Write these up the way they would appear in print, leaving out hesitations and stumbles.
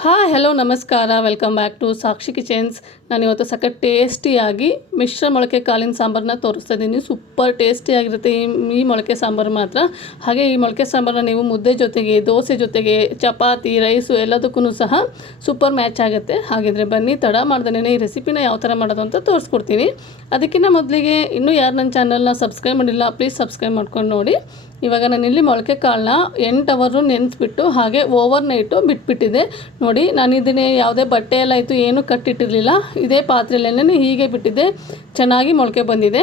Hi hello ನಮಸ್ಕಾರ welcome back to Sakshi kitchens. ನಾನು ಇವತ್ತು ಸಖತ್ ಟೇಸ್ಟಿಯಾಗಿ ಮಿಶ್ರ ಮೊಳಕೆ ಕಾಳಿನ ಸಾಂಬಾರನ್ನ ತೋರಿಸ್ತಾ ಇದ್ದೀನಿ. ಸೂಪರ್ ಟೇಸ್ಟಿಯಾಗಿರುತ್ತೆ ಈ ಮೊಳಕೆ ಸಾಂಬಾರು ಮಾತ್ರ. ಹಾಗೆ ಈ ಮೊಳಕೆ ಸಾಂಬಾರನ್ನ ನೀವು ಮುದ್ದೆ ಜೊತೆಗೆ, ದೋಸೆ ಜೊತೆಗೆ, ಚಪಾತಿ, ರೈಸು ಎಲ್ಲದಕ್ಕೂ ಸಹ ಸೂಪರ್ ಮ್ಯಾಚ್ ಆಗುತ್ತೆ. ಹಾಗಿದ್ರೆ ಬನ್ನಿ, ತಡ ಮಾಡ್ದೇ ಈ ರೆಸಿಪಿನ ಯಾವ ಥರ ಮಾಡೋದು ಅಂತ ತೋರಿಸ್ಕೊಡ್ತೀನಿ. ಅದಕ್ಕಿಂತ ಮೊದಲಿಗೆ ಇನ್ನೂ ಯಾರು ನನ್ನ ಚಾನಲ್ನ ಸಬ್ಸ್ಕ್ರೈಬ್ ಮಾಡಿಲ್ಲ ಪ್ಲೀಸ್ ಸಬ್ಸ್ಕ್ರೈಬ್ ಮಾಡ್ಕೊಂಡು ನೋಡಿ. ಇವಾಗ ನಾನಿಲ್ಲಿ ಮೊಳಕೆ ಕಾಳನ್ನ 8 ಅವರು ನೆನೆಸ್ಬಿಟ್ಟು ಹಾಗೆ ಓವರ್ ನೈಟು ಬಿಟ್ಬಿಟ್ಟಿದ್ದೆ. ನೋಡಿ, ನಾನು ಇದನ್ನೇ ಯಾವುದೇ ಬಟ್ಟೆ ಎಲ್ಲ ಆಯಿತು ಏನೂ ಕಟ್ಟಿಟ್ಟಿರಲಿಲ್ಲ. ಇದೇ ಪಾತ್ರೆಯಲ್ಲೇ ಹೀಗೆ ಬಿಟ್ಟಿದ್ದೆ, ಚೆನ್ನಾಗಿ ಮೊಳಕೆ ಬಂದಿದೆ.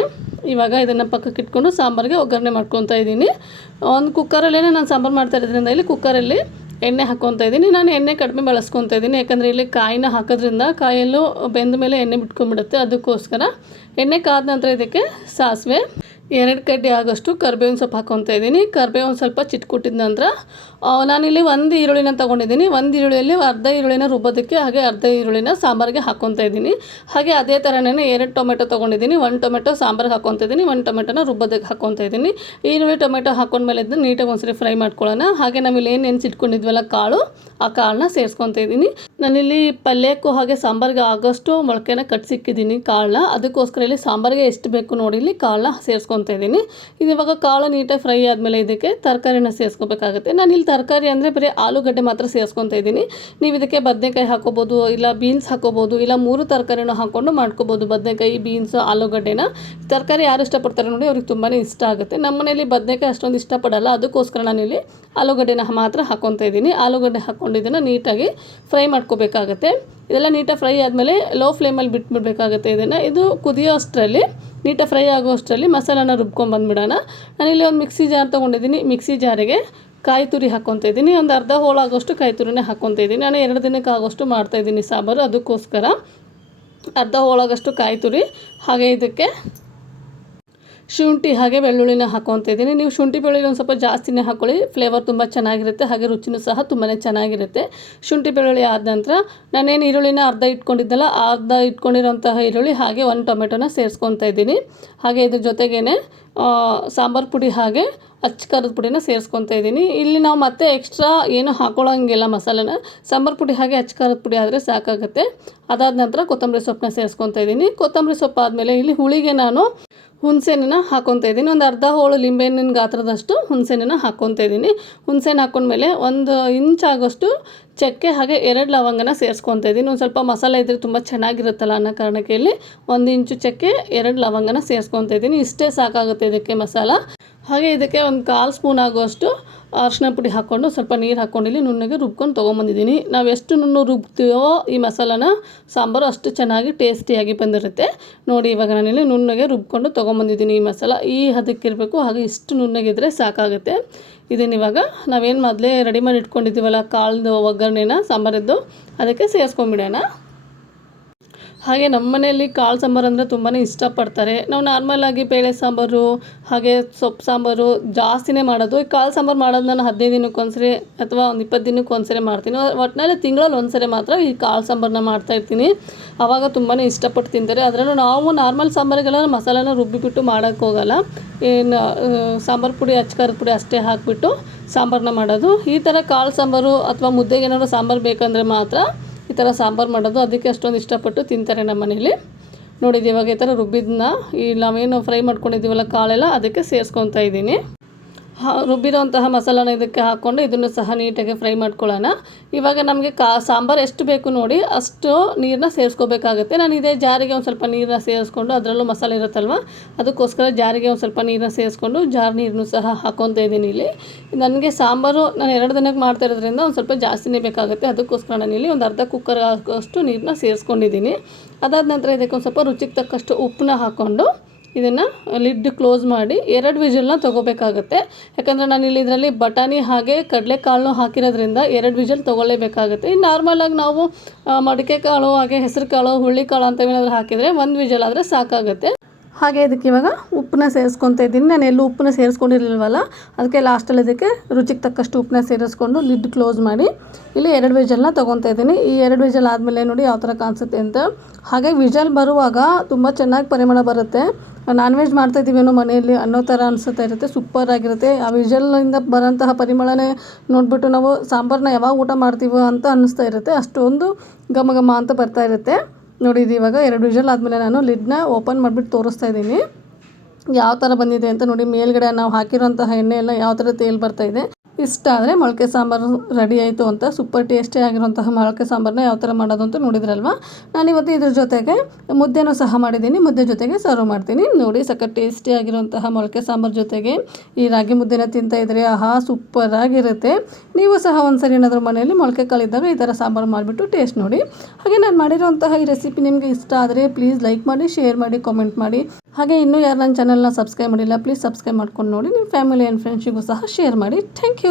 ಇವಾಗ ಇದನ್ನು ಪಕ್ಕಕ್ಕೆ ಇಟ್ಕೊಂಡು ಸಾಂಬಾರಿಗೆ ಒಗ್ಗರಣೆ ಮಾಡ್ಕೊತಾ ಇದ್ದೀನಿ. ಒಂದು ಕುಕ್ಕರಲ್ಲೇ ನಾನು ಸಾಂಬಾರು ಮಾಡ್ತಾ ಇರೋದ್ರಿಂದ ಇಲ್ಲಿ ಕುಕ್ಕರಲ್ಲಿ ಎಣ್ಣೆ ಹಾಕ್ಕೊತಾ ಇದ್ದೀನಿ. ನಾನು ಎಣ್ಣೆ ಕಡಿಮೆ ಬಳಸ್ಕೊತಾ ಇದ್ದೀನಿ, ಯಾಕಂದರೆ ಇಲ್ಲಿ ಕಾಯಿನ ಹಾಕೋದ್ರಿಂದ ಕಾಯಲ್ಲೂ ಬೆಂದ ಮೇಲೆ ಎಣ್ಣೆ ಬಿಟ್ಕೊಂಡ್ಬಿಡುತ್ತೆ. ಅದಕ್ಕೋಸ್ಕರ ಎಣ್ಣೆ ಕಾದ ನಂತರ ಇದಕ್ಕೆ ಸಾಸಿವೆ, 2 ಕಡ್ಡಿ ಆಗೋಷ್ಟು ಕರಿಬೇವಿನ ಸೊಪ್ಪು ಹಾಕ್ಕೊತಾ ಇದ್ದೀನಿ. ಕರಿಬೇವು ಸ್ವಲ್ಪ ಚಿಟ್ಕೊಟ್ಟಿದ ನಂತರ ನಾನಿಲ್ಲಿ 1 ಈರುಳ್ಳಿನ ತೊಗೊಂಡಿದ್ದೀನಿ. 1 ಈರುಳ್ಳಿಯಲ್ಲಿ ಅರ್ಧ ಈರುಳ್ಳಿನ ರುಬ್ಬೋದಕ್ಕೆ ಹಾಗೆ ಅರ್ಧ ಈರುಳ್ಳಿನ ಸಾಂಬಾರಿಗೆ ಹಾಕ್ಕೊತಾ ಇದ್ದೀನಿ. ಹಾಗೆ ಅದೇ ಥರನೇ 2 ಟೊಮೆಟೊ ತೊಗೊಂಡಿದ್ದೀನಿ. 1 ಟೊಮೆಟೊ ಸಾಂಬಾರಿಗೆ ಹಾಕ್ಕೊತಾ ಇದ್ದೀನಿ, 1 ಟೊಮೆಟೊನ ರುಬ್ಬೋದಕ್ಕೆ ಹಾಕ್ಕೊತಾ ಇದ್ದೀನಿ. ಈರುಳ್ಳಿ ಟೊಮೆಟೊ ಹಾಕ್ಕೊಂಡ್ಮೇಲೆ ಇದನ್ನು ನೀಟಾಗಿ ಒಂದ್ಸರಿ ಫ್ರೈ ಮಾಡ್ಕೊಳ್ಳೋಣ. ಹಾಗೆ ನಾವಿಲ್ಲಿ ಏನು ನೆನೆಸಿಟ್ಕೊಂಡಿದ್ವಲ್ಲ ಕಾಳು, ಆ ಕಾಳನ್ನ ಸೇರಿಸ್ಕೊತಾ ಇದ್ದೀನಿ. ನಾನಿಲ್ಲಿ ಪಲ್ಯಕ್ಕೂ ಹಾಗೆ ಸಾಂಬಾರಿಗೆ ಆಗೋಷ್ಟು ಮೊಳಕೆನ ಕಟ್ಸಿಕ್ಕಿದ್ದೀನಿ ಕಾಳನ್ನ. ಅದಕ್ಕೋಸ್ಕರ ಇಲ್ಲಿ ಸಾಂಬಾರಿಗೆ ಎಷ್ಟು ಬೇಕು ನೋಡಿ ಇಲ್ಲಿ ಕಾಳನ್ನ ಸೇರಿಸ್ಕೊತಾ ಇದ್ದೀನಿ. ಇದು ಇವಾಗ ಕಾಳು ನೀಟಾಗಿ ಫ್ರೈ ಆದಮೇಲೆ ಇದಕ್ಕೆ ತರಕಾರಿನ ಸೇರಿಸ್ಕೋಬೇಕಾಗುತ್ತೆ. ನಾನು ಇಲ್ಲಿ ತರಕಾರಿ ಅಂದರೆ ಬರೀ ಆಲೂಗಡ್ಡೆ ಮಾತ್ರ ಸೇರಿಸ್ಕೊತಾ ಇದ್ದೀನಿ. ನೀವು ಇದಕ್ಕೆ ಬದನೆಕಾಯಿ ಹಾಕೋಬೋದು, ಇಲ್ಲ ಬೀನ್ಸ್ ಹಾಕೋಬೋದು, ಇಲ್ಲ 3 ತರಕಾರಿನ ಹಾಕ್ಕೊಂಡು ಮಾಡ್ಕೋಬೋದು. ಬದನೆಕಾಯಿ, ಬೀನ್ಸ್, ಆಲೂಗಡ್ಡೆನ ತರಕಾರಿ ಯಾರು ಇಷ್ಟಪಡ್ತಾರೆ ನೋಡಿ ಅವ್ರಿಗೆ ತುಂಬಾ ಇಷ್ಟ ಆಗುತ್ತೆ. ನಮ್ಮ ಮನೇಲಿ ಬದನೆಕಾಯಿ ಅಷ್ಟೊಂದು ಇಷ್ಟಪಡಲ್ಲ, ಅದಕ್ಕೋಸ್ಕರ ನಾನಿಲ್ಲಿ ಆಲೂಗಡ್ಡೆನ ಮಾತ್ರ ಹಾಕ್ಕೊತಾ ಇದ್ದೀನಿ. ಆಲೂಗಡ್ಡೆ ಹಾಕ್ಕೊಂಡು ಇದನ್ನು ನೀಟಾಗಿ ಫ್ರೈ ಮಾಡ್ಕೋಬೇಕಾಗತ್ತೆ. ಇದೆಲ್ಲ ನೀಟಾಗಿ ಫ್ರೈ ಆದಮೇಲೆ ಲೋ ಫ್ಲೇಮಲ್ಲಿ ಬಿಟ್ಬಿಡ್ಬೇಕಾಗುತ್ತೆ. ಇದು ಕುದಿಯೋ ಅಷ್ಟರಲ್ಲಿ, ನೀಟಾಗಿ ಫ್ರೈ ಆಗೋ ಅಷ್ಟರಲ್ಲಿ ಮಸಾಲಾನ ರುಬ್ಕೊಂಡ್ಬಂದ್ಬಿಡೋಣ. ನಾನಿಲ್ಲಿ ಒಂದು ಮಿಕ್ಸಿ ಜಾರ್ ತೊಗೊಂಡಿದ್ದೀನಿ. ಮಿಕ್ಸಿ ಜಾರಿಗೆ ಕಾಯಿ ತುರಿ ಹಾಕ್ಕೊತಾ ಇದ್ದೀನಿ. ಒಂದು ಅರ್ಧ ಹೋಳಾಗೋಷ್ಟು ಕಾಯಿ ತುರಿನೇ ಹಾಕ್ಕೊತಾ ಇದ್ದೀನಿ. ನಾನು 2 ದಿನಕ್ಕೆ ಆಗೋಷ್ಟು ಮಾಡ್ತಾಯಿದ್ದೀನಿ ಸಾಂಬಾರು, ಅದಕ್ಕೋಸ್ಕರ ಅರ್ಧ ಹೋಳಾಗೋಷ್ಟು ಕಾಯಿ ತುರಿ, ಹಾಗೆ ಇದಕ್ಕೆ ಶುಂಠಿ ಹಾಗೆ ಬೆಳ್ಳುಳ್ಳಿನ ಹಾಕ್ಕೊತಾ ಇದ್ದೀನಿ. ನೀವು ಶುಂಠಿ ಬೆಳ್ಳುಳ್ಳಿ ಒಂದು ಸ್ವಲ್ಪ ಜಾಸ್ತಿನೇ ಹಾಕ್ಕೊಳ್ಳಿ, ಫ್ಲೇವರ್ ತುಂಬ ಚೆನ್ನಾಗಿರುತ್ತೆ, ಹಾಗೆ ರುಚಿನೂ ಸಹ ತುಂಬಾ ಚೆನ್ನಾಗಿರುತ್ತೆ. ಶುಂಠಿ ಬೆಳ್ಳುಳ್ಳಿ ಆದ ನಂತರ ನಾನೇನು ಈರುಳ್ಳಿನ ಅರ್ಧ ಇಟ್ಕೊಂಡಿದ್ದಲ್ಲ, ಅರ್ಧ ಇಟ್ಕೊಂಡಿರೋಂತಹ ಈರುಳ್ಳಿ ಹಾಗೆ 1 ಟೊಮೆಟೊನ ಸೇರಿಸ್ಕೊತಾ ಇದ್ದೀನಿ. ಹಾಗೆ ಇದ್ರ ಜೊತೆಗೇ ಸಾಂಬಾರು ಪುಡಿ ಹಾಗೆ ಅಚ್ಚ ಖಾರದ ಪುಡಿನ ಸೇರಿಸ್ಕೊತಾ ಇದ್ದೀನಿ. ಇಲ್ಲಿ ನಾವು ಮತ್ತೆ ಎಕ್ಸ್ಟ್ರಾ ಏನು ಹಾಕೊಳ್ಳೋಂಗಿಲ್ಲ ಮಸಾಲೆನ, ಸಾಂಬಾರು ಪುಡಿ ಹಾಗೆ ಅಚ್ಚ ಖಾರದ ಪುಡಿ ಆದರೆ ಸಾಕಾಗುತ್ತೆ. ಅದಾದ ನಂತರ ಕೊತ್ತಂಬರಿ ಸೊಪ್ಪನ್ನ ಸೇರಿಸ್ಕೊತಾ ಇದ್ದೀನಿ. ಕೊತ್ತಂಬರಿ ಸೊಪ್ಪು ಆದಮೇಲೆ ಇಲ್ಲಿ ಹುಳಿಗೆ ನಾನು ಹುಣಸೆಹಣ್ಣನ್ನ ಹಾಕ್ಕೊತಾ ಇದ್ದೀನಿ. ಒಂದು ಅರ್ಧ ಹೋಳು ಲಿಂಬೆಹಣ್ಣಿನ ಗಾತ್ರದಷ್ಟು ಹುಣಸೆಹಣ್ಣನ್ನ ಹಾಕ್ಕೊತಾ ಇದ್ದೀನಿ. ಹುಣಸೆಹಣ್ಣು ಹಾಕ್ಕೊಂಡ್ಮೇಲೆ 1 ಇಂಚ್ ಆಗೋಷ್ಟು ಚಕ್ಕೆ ಹಾಗೆ 2 ಲವಂಗನ ಸೇರಿಸ್ಕೊತಾ ಇದ್ದೀನಿ. ಒಂದು ಸ್ವಲ್ಪ ಮಸಾಲೆ ಇದ್ದರೆ ತುಂಬ ಚೆನ್ನಾಗಿರುತ್ತಲ್ಲ ಅನ್ನೋ ಕಾರಣಕ್ಕೆ ಇಲ್ಲಿ 1 ಇಂಚು ಚಕ್ಕೆ, 2 ಲವಂಗನ ಸೇರಿಸ್ಕೊತಾ ಇದ್ದೀನಿ. ಇಷ್ಟೇ ಸಾಕಾಗುತ್ತೆ ಇದಕ್ಕೆ ಮಸಾಲ. ಹಾಗೆ ಇದಕ್ಕೆ ಒಂದು 1/4 ಸ್ಪೂನ್ ಆಗುವಷ್ಟು ಅರಿಶಿನ ಪುಡಿ ಹಾಕ್ಕೊಂಡು ಸ್ವಲ್ಪ ನೀರು ಹಾಕ್ಕೊಂಡು ಇಲ್ಲಿ ನುಣ್ಣಗೆ ರುಬ್ಕೊಂಡು ತೊಗೊಂಬಂದಿದ್ದೀನಿ. ನಾವು ಎಷ್ಟು ನುಣ್ಣಗೆ ರುಬ್ತೀವೋ ಈ ಮಸಾಲಾನ ಸಾಂಬಾರು ಅಷ್ಟು ಚೆನ್ನಾಗಿ ಟೇಸ್ಟಿಯಾಗಿ ಬಂದಿರುತ್ತೆ. ನೋಡಿ, ಇವಾಗ ನಾನಿಲ್ಲಿ ನುಣ್ಣಗೆ ರುಬ್ಕೊಂಡು ತೊಗೊಂಬಂದಿದ್ದೀನಿ. ಈ ಮಸಾಲ ಈ ಹದಕ್ಕಿರಬೇಕು, ಹಾಗೆ ಇಷ್ಟು ನುಣ್ಣಗಿದ್ರೆ ಸಾಕಾಗುತ್ತೆ. ಇದನ್ನು ಇವಾಗ ನಾವೇನು ಮೊದಲೇ ರೆಡಿ ಮಾಡಿ ಇಟ್ಕೊಂಡಿದ್ದೀವಲ್ಲ ಕಾಳ್ದು ಒಗ್ಗರಣೆನ ಸಾಂಬಾರದ್ದು, ಅದಕ್ಕೆ ಸೇರಿಸ್ಕೊಂಡ್ಬಿಡೋಣ. ಹಾಗೆ ನಮ್ಮ ಮನೆಯಲ್ಲಿ ಕಾಳು ಸಾಂಬಾರು ಅಂದರೆ ತುಂಬಾ ಇಷ್ಟಪಡ್ತಾರೆ. ನಾವು ನಾರ್ಮಲಾಗಿ ಬೇಳೆ ಸಾಂಬಾರು ಹಾಗೆ ಸೊಪ್ಪು ಸಾಂಬಾರು ಜಾಸ್ತಿನೇ ಮಾಡೋದು. ಈ ಕಾಳು ಸಾಂಬಾರು ಮಾಡೋದು ನಾನು 15 ದಿನಕ್ಕೆ ಒಂದ್ಸರಿ ಅಥವಾ ಒಂದು 20 ದಿನಕ್ಕೆ ಒಂದ್ಸರಿ ಮಾಡ್ತೀನಿ. ಒಟ್ಟಿನಲ್ಲಿ ತಿಂಗಳಲ್ಲಿ ಒಂದ್ಸರಿ ಮಾತ್ರ ಈ ಕಾಳು ಸಾಂಬಾರನ್ನ ಮಾಡ್ತಾಯಿರ್ತೀನಿ. ಆವಾಗ ತುಂಬಾ ಇಷ್ಟಪಟ್ಟು ತಿಂತಾರೆ. ಅದರಲ್ಲೂ ನಾವು ನಾರ್ಮಲ್ ಸಾಂಬಾರಿಗೆಲ್ಲ ಮಸಾಲಾನ ರುಬ್ಬಿಬಿಟ್ಟು ಮಾಡೋಕ್ಕೆ ಹೋಗಲ್ಲ. ಏನು ಸಾಂಬಾರು ಪುಡಿ, ಅಚ್ಚ ಖಾರದ ಪುಡಿ ಅಷ್ಟೇ ಹಾಕಿಬಿಟ್ಟು ಸಾಂಬಾರನ್ನ ಮಾಡೋದು. ಈ ಥರ ಕಾಳು ಸಾಂಬಾರು ಅಥವಾ ಮುದ್ದೆಗೆ ಏನಾದರೂ ಸಾಂಬಾರು ಬೇಕಂದರೆ ಮಾತ್ರ ಈ ಥರ ಸಾಂಬಾರು ಮಾಡೋದು. ಅದಕ್ಕೆ ಅಷ್ಟೊಂದು ಇಷ್ಟಪಟ್ಟು ತಿಂತಾರೆ ನಮ್ಮ ಮನೇಲಿ. ನೋಡಿದ್ದು ಇವಾಗ ಈ ಥರ ರುಬ್ಬಿದ್ದನ್ನ ಈ ನಾವೇನು ಫ್ರೈ ಮಾಡ್ಕೊಂಡಿದ್ದೀವಲ್ಲ ಕಾಳೆಲ್ಲ ಅದಕ್ಕೆ ಸೇರಿಸ್ಕೊತಾ ಇದ್ದೀನಿ. ರುಬ್ಬಿರೋಂತಹ ಮಸಾಲಾನ ಇದಕ್ಕೆ ಹಾಕ್ಕೊಂಡು ಇದನ್ನು ಸಹ ನೀಟಾಗಿ ಫ್ರೈ ಮಾಡ್ಕೊಳ್ಳೋಣ. ಇವಾಗ ನಮಗೆ ಸಾಂಬಾರು ಎಷ್ಟು ಬೇಕು ನೋಡಿ ಅಷ್ಟು ನೀರನ್ನ ಸೇರಿಸ್ಕೋಬೇಕಾಗುತ್ತೆ. ನಾನು ಇದೇ ಜಾರಿಗೆ ಒಂದು ಸ್ವಲ್ಪ ನೀರನ್ನ ಸೇರಿಸ್ಕೊಂಡು, ಅದರಲ್ಲೂ ಮಸಾಲೆ ಇರುತ್ತಲ್ವ ಅದಕ್ಕೋಸ್ಕರ ಜಾರಿಗೆ ಒಂದು ಸ್ವಲ್ಪ ನೀರನ್ನ ಸೇರಿಸ್ಕೊಂಡು ಜಾರ್ ನೀರನ್ನು ಸಹ ಹಾಕ್ಕೊತಾ ಇದ್ದೀನಿ. ಇಲ್ಲಿ ನನಗೆ ಸಾಂಬಾರು ನಾನು 2 ದಿನಕ್ಕೆ ಮಾಡ್ತಾ ಇರೋದ್ರಿಂದ ಒಂದು ಸ್ವಲ್ಪ ಜಾಸ್ತಿನೇ ಬೇಕಾಗುತ್ತೆ. ಅದಕ್ಕೋಸ್ಕರ ನಾನಿಲ್ಲಿ ಒಂದು ಅರ್ಧ ಕುಕ್ಕರ್ ಆಗೋಷ್ಟು ನೀರನ್ನ ಸೇರಿಸ್ಕೊಂಡಿದ್ದೀನಿ. ಅದಾದ ನಂತರ ಇದಕ್ಕೆ ಒಂದು ಸ್ವಲ್ಪ ರುಚಿಗೆ ತಕ್ಕಷ್ಟು ಉಪ್ಪನ್ನ ಹಾಕ್ಕೊಂಡು ಇದನ್ನು ಲಿಡ್ ಕ್ಲೋಸ್ ಮಾಡಿ 2 ವಿಷಲ್ನ ತೊಗೋಬೇಕಾಗುತ್ತೆ. ಯಾಕಂದರೆ ನಾನಿಲ್ಲಿ ಇದರಲ್ಲಿ ಬಟಾಣಿ ಹಾಗೆ ಕಡಲೆಕಾಳನ್ನು ಹಾಕಿರೋದ್ರಿಂದ 2 ವಿಷಲ್ ತೊಗೊಳ್ಳೇಬೇಕಾಗುತ್ತೆ. ಇನ್ನು ನಾರ್ಮಲಾಗಿ ನಾವು ಮಡಿಕೆ ಕಾಳು ಹಾಗೆ ಹೆಸರು ಕಾಳು, ಹುಳ್ಳಿ ಕಾಳು ಅಂತವೇನಾದರೂ ಹಾಕಿದರೆ 1 ವಿಷಲ್ ಆದರೆ ಸಾಕಾಗುತ್ತೆ. ಹಾಗೆ ಇದಕ್ಕೆ ಇವಾಗ ಉಪ್ಪನ್ನ ಸೇರಿಸ್ಕೊತಾ ಇದ್ದೀನಿ. ನಾನು ಎಲ್ಲೂ ಉಪ್ಪನ್ನ ಸೇರಿಸ್ಕೊಂಡಿರಲಿಲ್ವಲ್ಲ, ಅದಕ್ಕೆ ಲಾಸ್ಟಲ್ಲಿ ಇದಕ್ಕೆ ರುಚಿಗೆ ತಕ್ಕಷ್ಟು ಉಪ್ಪನ್ನ ಸೇರಿಸ್ಕೊಂಡು ಲಿಡ್ ಕ್ಲೋಸ್ ಮಾಡಿ ಇಲ್ಲಿ 2 ವಿಷಲ್ನ ತೊಗೊತಾ ಇದ್ದೀನಿ. ಈ 2 ವಿಷಲ್ ಆದಮೇಲೆ ನೋಡಿ ಯಾವ ಥರ ಕಾಣಿಸುತ್ತೆ ಅಂತ. ಹಾಗೆ ವಿಷಲ್ ಬರುವಾಗ ತುಂಬ ಚೆನ್ನಾಗಿ ಪರಿಮಳ ಬರುತ್ತೆ. ನಾನ್ ವೆಜ್ ಮಾಡ್ತಾಯಿದ್ದೀವೇನೋ ಮನೆಯಲ್ಲಿ ಅನ್ನೋ ಥರ ಅನಿಸುತ್ತಾ ಇರುತ್ತೆ. ಸೂಪರಾಗಿರುತ್ತೆ. ಆ ವಿಷಲಿಂದ ಬರೋಂತಹ ಪರಿಮಳನೇ ನೋಡಿಬಿಟ್ಟು ನಾವು ಸಾಂಬಾರನ್ನ ಯಾವಾಗ ಊಟ ಮಾಡ್ತೀವೋ ಅಂತ ಅನ್ನಿಸ್ತಾ ಇರುತ್ತೆ. ಅಷ್ಟೊಂದು ಘಮ ಘಮ ಅಂತ ಬರ್ತಾ ಇರುತ್ತೆ. ನೋಡಿ ಇದು ಇವಾಗ 2 ವಿಷಲ್ ಆದಮೇಲೆ ನಾನು ಲಿಡ್ನ ಓಪನ್ ಮಾಡಿಬಿಟ್ಟು ತೋರಿಸ್ತಾ ಇದ್ದೀನಿ ಯಾವ ಥರ ಬಂದಿದೆ ಅಂತ. ನೋಡಿ ಮೇಲ್ಗಡೆ ನಾವು ಹಾಕಿರೋಂತಹ ಎಣ್ಣೆ ಎಲ್ಲ ಯಾವ ಥರ ತೇಲ್ ಬರ್ತಾಯಿದೆ. ಇಷ್ಟ ಆದರೆ ಮೊಳಕೆ ಸಾಂಬಾರು ರೆಡಿ ಆಯಿತು ಅಂತ. ಸೂಪರ್ ಟೇಸ್ಟಿ ಆಗಿರುವಂತಹ ಮೊಳಕೆ ಸಾಂಬಾರನ್ನ ಯಾವ ಥರ ಮಾಡೋದು ಅಂತ ನೋಡಿದ್ರಲ್ವ. ನಾನಿವತ್ತು ಇದ್ರ ಜೊತೆಗೆ ಮುದ್ದೆನೂ ಸಹ ಮಾಡಿದ್ದೀನಿ. ಮುದ್ದೆ ಜೊತೆಗೆ ಸರ್ವ್ ಮಾಡ್ತೀನಿ. ನೋಡಿ ಸಖತ್ ಟೇಸ್ಟಿ ಆಗಿರುವಂತಹ ಮೊಳಕೆ ಸಾಂಬಾರು ಜೊತೆಗೆ ಈ ರಾಗಿ ಮುದ್ದೆನ ತಿಂತಾಯಿದ್ರೆ ಆಹಾ ಸೂಪರಾಗಿರುತ್ತೆ. ನೀವು ಸಹ ಒಂದ್ಸರಿ ಏನಾದರೂ ಮನೆಯಲ್ಲಿ ಮೊಳಕೆ ಕಾಳಿದ್ದಾಗ ಈ ಥರ ಸಾಂಬಾರು ಮಾಡಿಬಿಟ್ಟು ಟೇಸ್ಟ್ ನೋಡಿ. ಹಾಗೆ ನಾನು ಮಾಡಿರೋಂತಹ ಈ ರೆಸಿಪಿ ನಿಮಗೆ ಇಷ್ಟ ಆದರೆ ಪ್ಲೀಸ್ ಲೈಕ್ ಮಾಡಿ, ಶೇರ್ ಮಾಡಿ, ಕಾಮೆಂಟ್ ಮಾಡಿ. ಹಾಗೆ ಇನ್ನೂ ಯಾರು ನನ್ನ ಚಾನಲ್ನ ಸಬ್ಸ್ಕ್ರೈಬ್ ಮಾಡಿಲ್ಲ ಪ್ಲೀಸ್ ಸಬ್ಸ್ಕ್ರೈಬ್ ಮಾಡ್ಕೊಂಡು ನೋಡಿ. ನಿಮ್ಮ ಫ್ಯಾಮಿಲಿ ಆ್ಯಂಡ್ ಫ್ರೆಂಡ್ಸಿಗೂ ಸಹ ಶೇರ್ ಮಾಡಿ. Thank you.